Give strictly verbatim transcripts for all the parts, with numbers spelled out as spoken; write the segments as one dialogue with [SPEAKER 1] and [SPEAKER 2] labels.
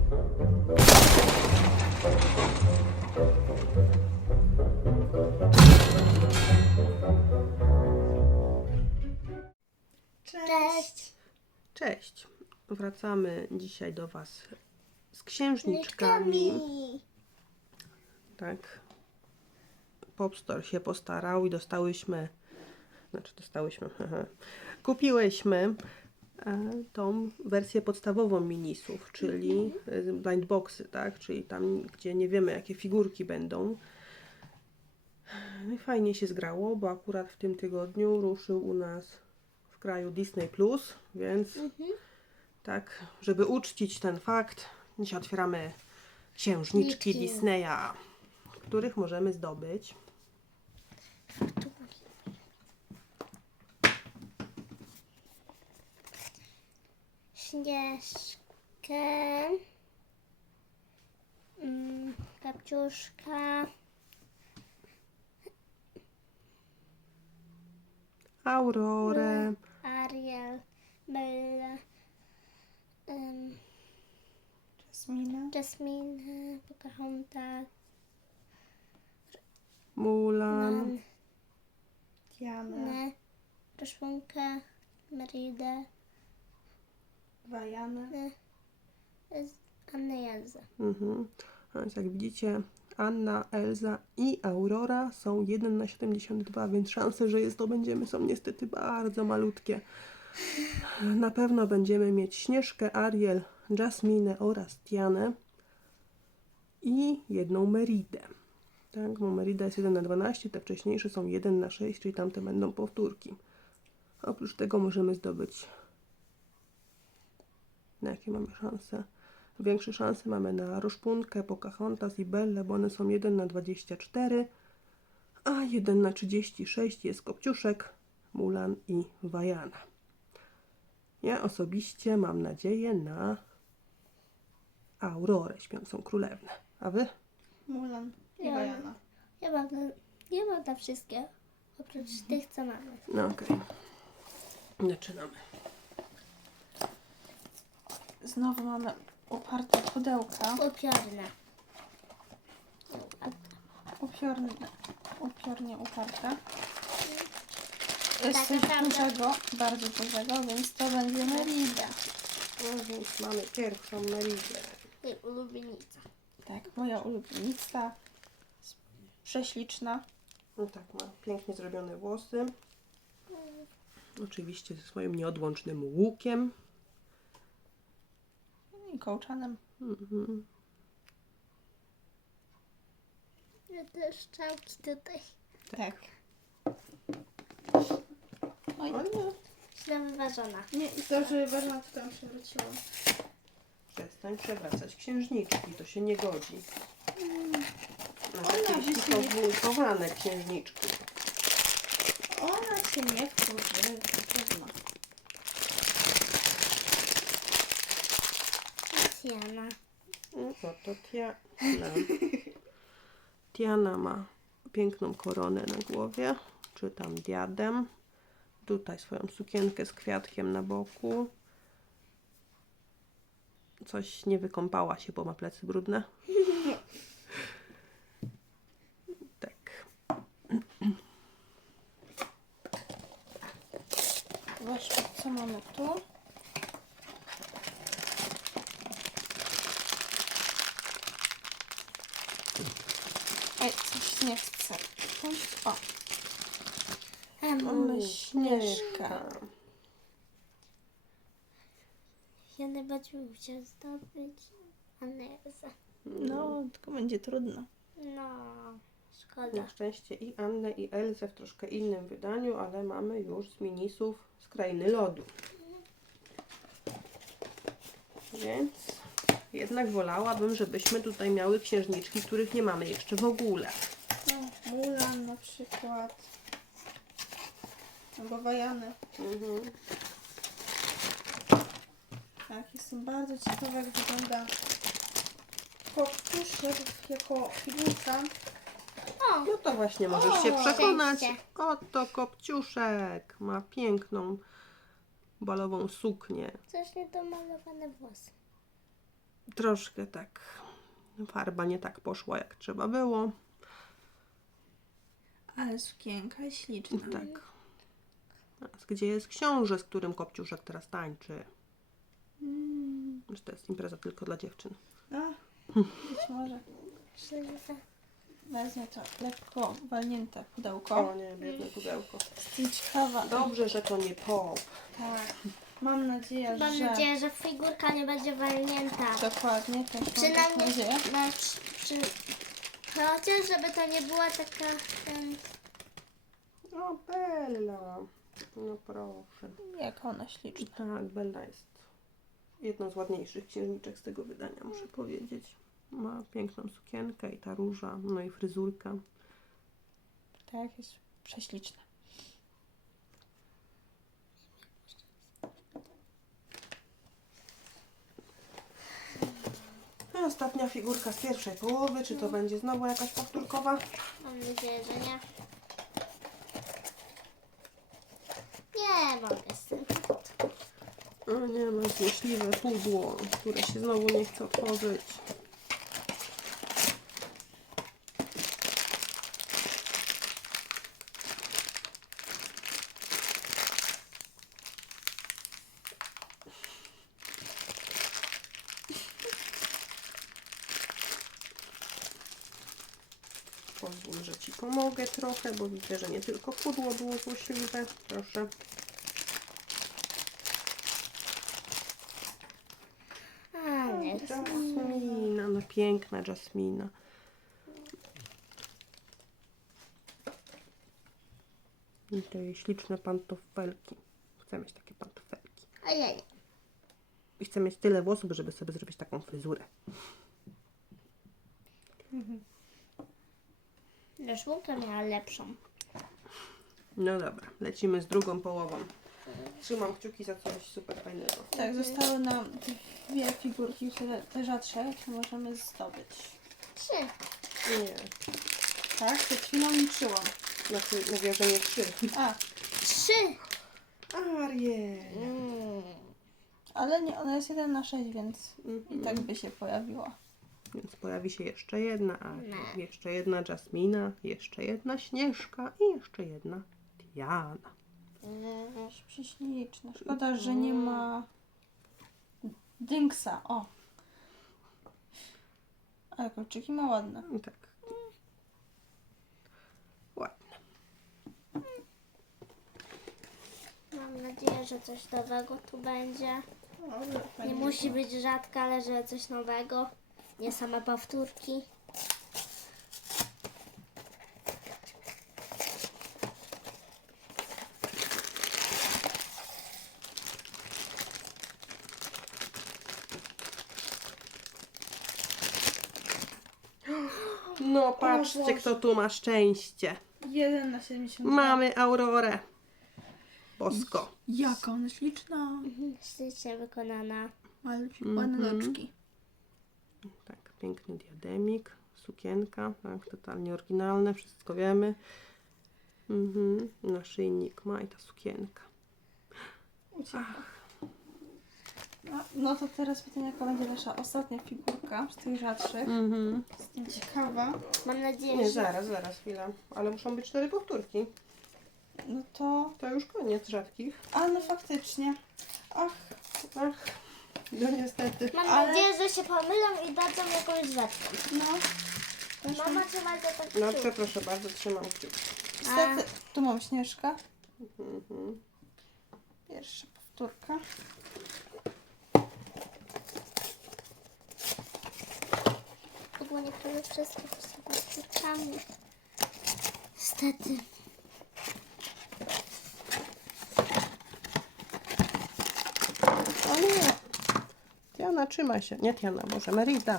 [SPEAKER 1] Cześć!
[SPEAKER 2] Cześć! Wracamy dzisiaj do Was z księżniczkami. Tak. Popstore się postarał i dostałyśmy, znaczy dostałyśmy, kupiłyśmy e, tą wersję podstawową minisów, czyli mm-hmm. blind boxy, tak? Czyli tam, gdzie nie wiemy, jakie figurki będą. No i fajnie się zgrało, bo akurat w tym tygodniu ruszył u nas w kraju Disney Plus, więc mm-hmm. tak, żeby uczcić ten fakt, dzisiaj otwieramy księżniczki
[SPEAKER 1] Niczki.
[SPEAKER 2] Disneya, których możemy zdobyć.
[SPEAKER 1] Śnieżkę, mm, kapciuszka,
[SPEAKER 2] Aurorę,
[SPEAKER 1] Ariel, Bella, um,
[SPEAKER 3] Jasmina,
[SPEAKER 1] Jasmine, Pocahontas,
[SPEAKER 2] Mulan,
[SPEAKER 1] Nan,
[SPEAKER 3] Tiana,
[SPEAKER 1] Ne, Ryszpunkę, Meridę,
[SPEAKER 3] Wajanę.
[SPEAKER 1] Ne, Ez- Annę i Elzę.
[SPEAKER 2] mhm. A więc jak widzicie, Anna, Elza i Aurora są jeden na siedemdziesiąt dwa, więc szanse, że je zdobędziemy, są niestety bardzo malutkie. Na pewno będziemy mieć Śnieżkę, Ariel, Jasminę oraz Tianę i jedną Meridę. Tak, bo Merida jest jeden na dwanaście, te wcześniejsze są jeden na sześć, czyli tamte będą powtórki. Oprócz tego możemy zdobyć... Na jakie mamy szanse? Większe szanse mamy na Ryszpunkę, Pocahontas i Bellę, bo one są jeden na dwadzieścia cztery, a jeden na trzydzieści sześć jest Kopciuszek, Mulan i Wajana. Ja osobiście mam nadzieję na Aurorę, Śpiącą Królewnę. A wy?
[SPEAKER 3] Mulan i
[SPEAKER 1] Ja.
[SPEAKER 3] Wajana.
[SPEAKER 1] Ja mam na, ja mam na wszystkie, oprócz tych, co mamy.
[SPEAKER 2] No okej. Okay. Zaczynamy.
[SPEAKER 3] Znowu mamy uparte pudełka.
[SPEAKER 1] Upiorne.
[SPEAKER 3] Upiorne, upiornie uparte. Jest
[SPEAKER 1] Tak
[SPEAKER 3] coś
[SPEAKER 1] naprawdę.
[SPEAKER 3] dużego, bardzo dużego, więc to będzie Merida.
[SPEAKER 2] No więc mamy pierwszą Meridę.
[SPEAKER 1] I ulubienica.
[SPEAKER 3] Tak, moja ulubienica. Prześliczna.
[SPEAKER 2] No tak, ma pięknie zrobione włosy. Oczywiście ze swoim nieodłącznym łukiem.
[SPEAKER 3] I kołczanem.
[SPEAKER 2] Mhm.
[SPEAKER 1] Ja też strzałki tutaj.
[SPEAKER 3] Tak. Oj,
[SPEAKER 2] O nie,
[SPEAKER 1] Źle wyważona.
[SPEAKER 3] nie, dobrze, ważna, to tam się wróciło.
[SPEAKER 2] przestań przewracać księżniczki, to się nie godzi. Na
[SPEAKER 3] Ona
[SPEAKER 2] jakieś
[SPEAKER 3] by się nie-
[SPEAKER 2] podwójkowane księżniczki.
[SPEAKER 3] Ona się nie wkurzy, trudno.
[SPEAKER 1] Tiana.
[SPEAKER 2] No to Tiana. Tiana ma piękną koronę na głowie, czy tam diadem. Tutaj swoją sukienkę z kwiatkiem na boku. Coś nie wykąpała się, bo ma plecy brudne. Tak.
[SPEAKER 3] Zobaczmy, co mamy tu. Ej, coś nie chce pójść. O, mamy Śnieżkę.
[SPEAKER 1] Ja najbardziej bym chciała zdobyć Annezę.
[SPEAKER 3] No, tylko będzie trudno.
[SPEAKER 1] No, szkoda.
[SPEAKER 2] Na szczęście i Annę, i Elzę w troszkę innym wydaniu, ale mamy już z minisów z Krainy Lodu. Więc jednak wolałabym, żebyśmy tutaj miały księżniczki, których nie mamy jeszcze w ogóle.
[SPEAKER 3] No, Mulan na przykład. Albo Wajany.
[SPEAKER 2] Mhm.
[SPEAKER 3] Tak, jestem bardzo ciekawa, jak wygląda Kopciuszek jako figurka.
[SPEAKER 1] O,
[SPEAKER 2] No to właśnie możesz
[SPEAKER 3] O,
[SPEAKER 2] się przekonać.
[SPEAKER 1] szczęście.
[SPEAKER 2] Oto Kopciuszek. Ma piękną balową suknię.
[SPEAKER 1] coś niedomalowane włosy.
[SPEAKER 2] troszkę tak farba nie tak poszła jak trzeba było.
[SPEAKER 3] Ale sukienka jest śliczna.
[SPEAKER 2] Tak. Teraz, gdzie jest książę, z którym Kopciuszek teraz tańczy?
[SPEAKER 3] Mm.
[SPEAKER 2] Czy to jest impreza tylko dla dziewczyn?
[SPEAKER 3] A, być może.
[SPEAKER 1] Krzyżówka.
[SPEAKER 3] Wezmę to lekko walnięte pudełko.
[SPEAKER 2] nie, biedne pudełko.
[SPEAKER 3] Jestem ciekawa.
[SPEAKER 2] Dobrze, że to nie pop.
[SPEAKER 3] Tak. Mam nadzieję,
[SPEAKER 1] Mam
[SPEAKER 3] że...
[SPEAKER 1] nadzieję, że figurka nie będzie walnięta.
[SPEAKER 3] Dokładnie, też mam taką
[SPEAKER 1] Przynajmniej,
[SPEAKER 3] nadzieję.
[SPEAKER 1] no, przy, przy, chociaż żeby to nie była taka... Um,
[SPEAKER 2] O, Bella. No proszę.
[SPEAKER 3] Jak ona śliczna.
[SPEAKER 2] Tak, Bella jest jedną z ładniejszych księżniczek z tego wydania, muszę powiedzieć. Ma piękną sukienkę i ta róża, no i fryzurka.
[SPEAKER 3] Tak, jest prześliczna.
[SPEAKER 2] I ostatnia figurka z pierwszej połowy. Czy to będzie znowu jakaś powtórkowa?
[SPEAKER 1] mam nadzieję, że nie. Nie mogę z tym.
[SPEAKER 2] O nie, ma złośliwe pudło, które się znowu nie chce otworzyć. Pozwól, że Ci pomogę trochę, bo widzę, że nie tylko pudło było złośliwe. Proszę.
[SPEAKER 1] A, nie.
[SPEAKER 2] Jasmina, no piękna Jasmina. I to jej śliczne pantofelki. Chcę mieć takie pantofelki.
[SPEAKER 1] A ja nie.
[SPEAKER 2] I chcę mieć tyle włosów, żeby sobie zrobić taką fryzurę.
[SPEAKER 1] Ryszłówka miała lepszą.
[SPEAKER 2] No dobra, lecimy z drugą połową. Trzymam kciuki za coś super fajnego.
[SPEAKER 3] Tak, zostały nam dwie figurki, które te rzadsze, jakie możemy zdobyć.
[SPEAKER 1] Trzy.
[SPEAKER 2] Nie,
[SPEAKER 3] Tak, przed chwilą liczyłam.
[SPEAKER 2] znaczy mówię, że nie trzy.
[SPEAKER 3] A,
[SPEAKER 1] Trzy.
[SPEAKER 2] Ariel.
[SPEAKER 1] Mm.
[SPEAKER 3] ale nie, ona jest jeden na sześć, więc
[SPEAKER 2] Mhm.
[SPEAKER 3] i tak by się pojawiła.
[SPEAKER 2] Więc pojawi się jeszcze jedna Ariel,
[SPEAKER 1] Nie.
[SPEAKER 2] jeszcze jedna Jasmina, jeszcze jedna Śnieżka i jeszcze jedna Diana.
[SPEAKER 1] Mm.
[SPEAKER 3] Prześliczna. Szkoda, że nie ma Dynksa. O! Ale kolczyki ma ładne.
[SPEAKER 2] I tak. Ładnie.
[SPEAKER 1] Mam nadzieję, że coś nowego tu będzie.
[SPEAKER 3] O,
[SPEAKER 1] Nie musi być rzadka, ale że coś nowego. Nie same powtórki.
[SPEAKER 2] No patrzcie,
[SPEAKER 3] Boże.
[SPEAKER 2] kto tu ma szczęście.
[SPEAKER 3] jeden na siedemdziesiąt.
[SPEAKER 2] Mamy Aurorę. Bosko.
[SPEAKER 3] Jaka ona śliczna.
[SPEAKER 1] Mhm, ślicznie wykonana.
[SPEAKER 3] Ale ładne
[SPEAKER 2] Mhm.
[SPEAKER 3] noczki.
[SPEAKER 2] Tak, piękny diademik, sukienka, tak, totalnie oryginalne, wszystko wiemy. Mhm. Naszyjnik ma i ta sukienka.
[SPEAKER 3] Ucieka. No, no to teraz pytanie, jaka będzie nasza ostatnia figurka z tych rzadszych.
[SPEAKER 2] Mhm.
[SPEAKER 3] Jestem ciekawa.
[SPEAKER 1] Mam nadzieję,
[SPEAKER 2] Nie,
[SPEAKER 1] że...
[SPEAKER 2] zaraz, zaraz, chwila. Ale muszą być cztery powtórki.
[SPEAKER 3] No to...
[SPEAKER 2] To już koniec rzadkich.
[SPEAKER 3] A no faktycznie. Ach,
[SPEAKER 2] Ach, no niestety.
[SPEAKER 1] Mam
[SPEAKER 3] Ale-
[SPEAKER 1] nadzieję, że się pomylą i dadzą jakąś rzadką.
[SPEAKER 3] no. Też mam-
[SPEAKER 1] Mama trzyma to tak
[SPEAKER 2] No
[SPEAKER 1] kciuki.
[SPEAKER 2] proszę bardzo, trzymam kciuki.
[SPEAKER 3] Niestety, tu mam Śnieżkę.
[SPEAKER 2] Mhm.
[SPEAKER 3] Pierwsza powtórka.
[SPEAKER 1] Ogólnie niektóre wszystkie to są powtórkami. Niestety.
[SPEAKER 2] O nie! Tiana, trzyma się. Nie Tiana, Boże, Merida.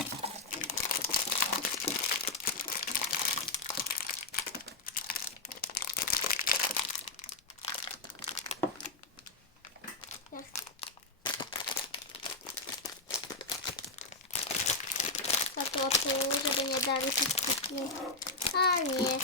[SPEAKER 1] Jak... Zatłoczył, żeby nie dali się skutki. A nie.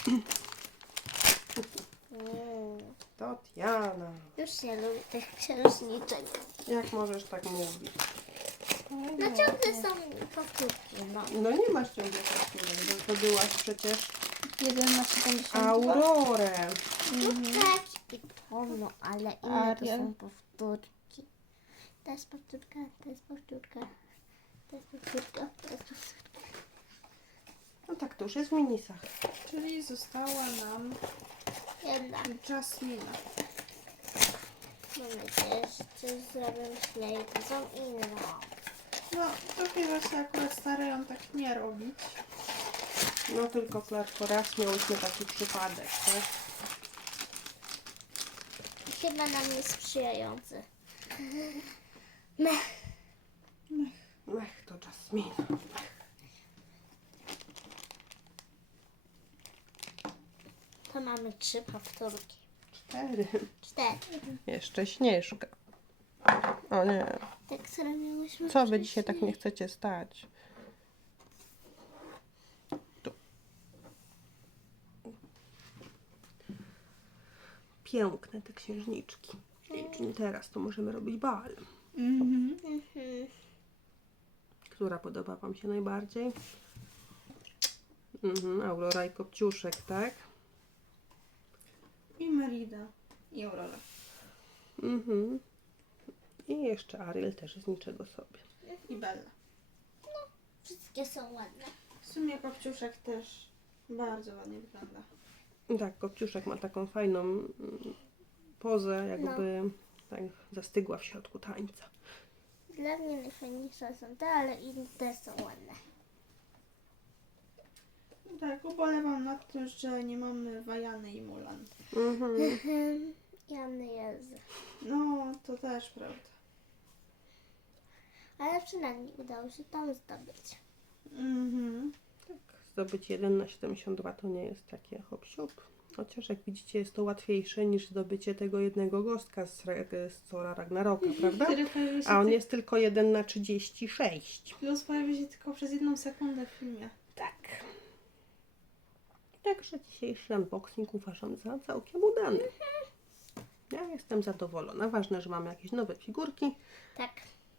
[SPEAKER 1] Mm.
[SPEAKER 2] To Tiana.
[SPEAKER 1] Już nie lubię tych księżniczek.
[SPEAKER 2] Jak możesz tak mówić?
[SPEAKER 1] No ciągle są powtórki, no.
[SPEAKER 2] No nie masz ciągle powtórek, bo to byłaś przecież
[SPEAKER 3] jeden na siedemdziesiąt dwa.
[SPEAKER 2] Aurorę.
[SPEAKER 1] No tak, i to, no, ale inne to
[SPEAKER 3] Ariel.
[SPEAKER 1] są powtórki. To jest powtórka, to jest powtórka, to jest powtórka, to jest powtórka.
[SPEAKER 2] No tak, to już jest w minisach.
[SPEAKER 3] Czyli została nam
[SPEAKER 1] Jedna.
[SPEAKER 3] Jasmina.
[SPEAKER 1] Mam nadzieję, że coś zrobię źle i to są inne.
[SPEAKER 3] No, trochę się akurat starają tak nie robić.
[SPEAKER 2] No tylko Klarko, raz miałyśmy taki przypadek, tak?
[SPEAKER 1] Chyba nam niesprzyjający. Mech.
[SPEAKER 2] Ech, to Jasmina.
[SPEAKER 1] To mamy trzy powtórki.
[SPEAKER 2] Cztery.
[SPEAKER 1] Cztery.
[SPEAKER 2] Jeszcze Śnieżka. O nie.
[SPEAKER 1] Tak zrobiłyśmy
[SPEAKER 2] Co wy
[SPEAKER 1] wcześniej.
[SPEAKER 2] dzisiaj tak nie chcecie stać? Tu. Piękne te księżniczki. I teraz to możemy robić bal.
[SPEAKER 3] Mhm.
[SPEAKER 1] Mhm.
[SPEAKER 2] Która podoba wam się najbardziej? Mhm, Aurora i Kopciuszek, tak?
[SPEAKER 3] I Merida. I Aurora.
[SPEAKER 2] Mhm. I jeszcze Ariel też z niczego sobie.
[SPEAKER 3] I Bella.
[SPEAKER 1] Wszystkie są ładne.
[SPEAKER 3] W sumie Kopciuszek też bardzo ładnie wygląda.
[SPEAKER 2] Tak, Kopciuszek ma taką fajną mm, pozę, jakby tak zastygła w środku tańca.
[SPEAKER 1] Dla mnie najfajniejsze są te, ale inne też są ładne.
[SPEAKER 3] Tak, ubolewam nad tym, że nie mamy Wajany i Mulan.
[SPEAKER 2] Mhm.
[SPEAKER 1] Jany Jezu.
[SPEAKER 3] No, to też prawda.
[SPEAKER 1] Ale przynajmniej udało się tam zdobyć.
[SPEAKER 3] Mhm.
[SPEAKER 2] Zdobyć jeden na siedemdziesiąt dwa to nie jest takie hop siup. Chociaż jak widzicie jest to łatwiejsze niż zdobycie tego jednego gostka z, z Thora Ragnaroka, prawda?
[SPEAKER 3] Który pojawi się
[SPEAKER 2] A on
[SPEAKER 3] ty-
[SPEAKER 2] jest tylko jeden na trzydzieści sześć.
[SPEAKER 3] Plus pojawi się tylko przez jedną sekundę w filmie.
[SPEAKER 2] Tak. Także dzisiejszy unboxing uważam za całkiem udany. Ja jestem zadowolona. Ważne, że mamy jakieś nowe figurki.
[SPEAKER 1] Tak.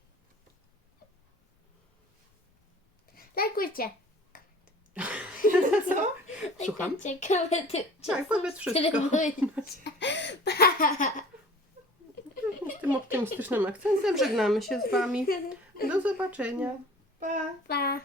[SPEAKER 1] Lajkujcie.
[SPEAKER 3] Co?
[SPEAKER 2] Słucham?
[SPEAKER 1] Lajkujcie, komentujcie.
[SPEAKER 2] Tak, powiedz wszystko.
[SPEAKER 1] subskrybujcie.
[SPEAKER 2] Z tym optymistycznym akcentem żegnamy się z Wami. Do zobaczenia.
[SPEAKER 3] Pa!
[SPEAKER 1] Pa.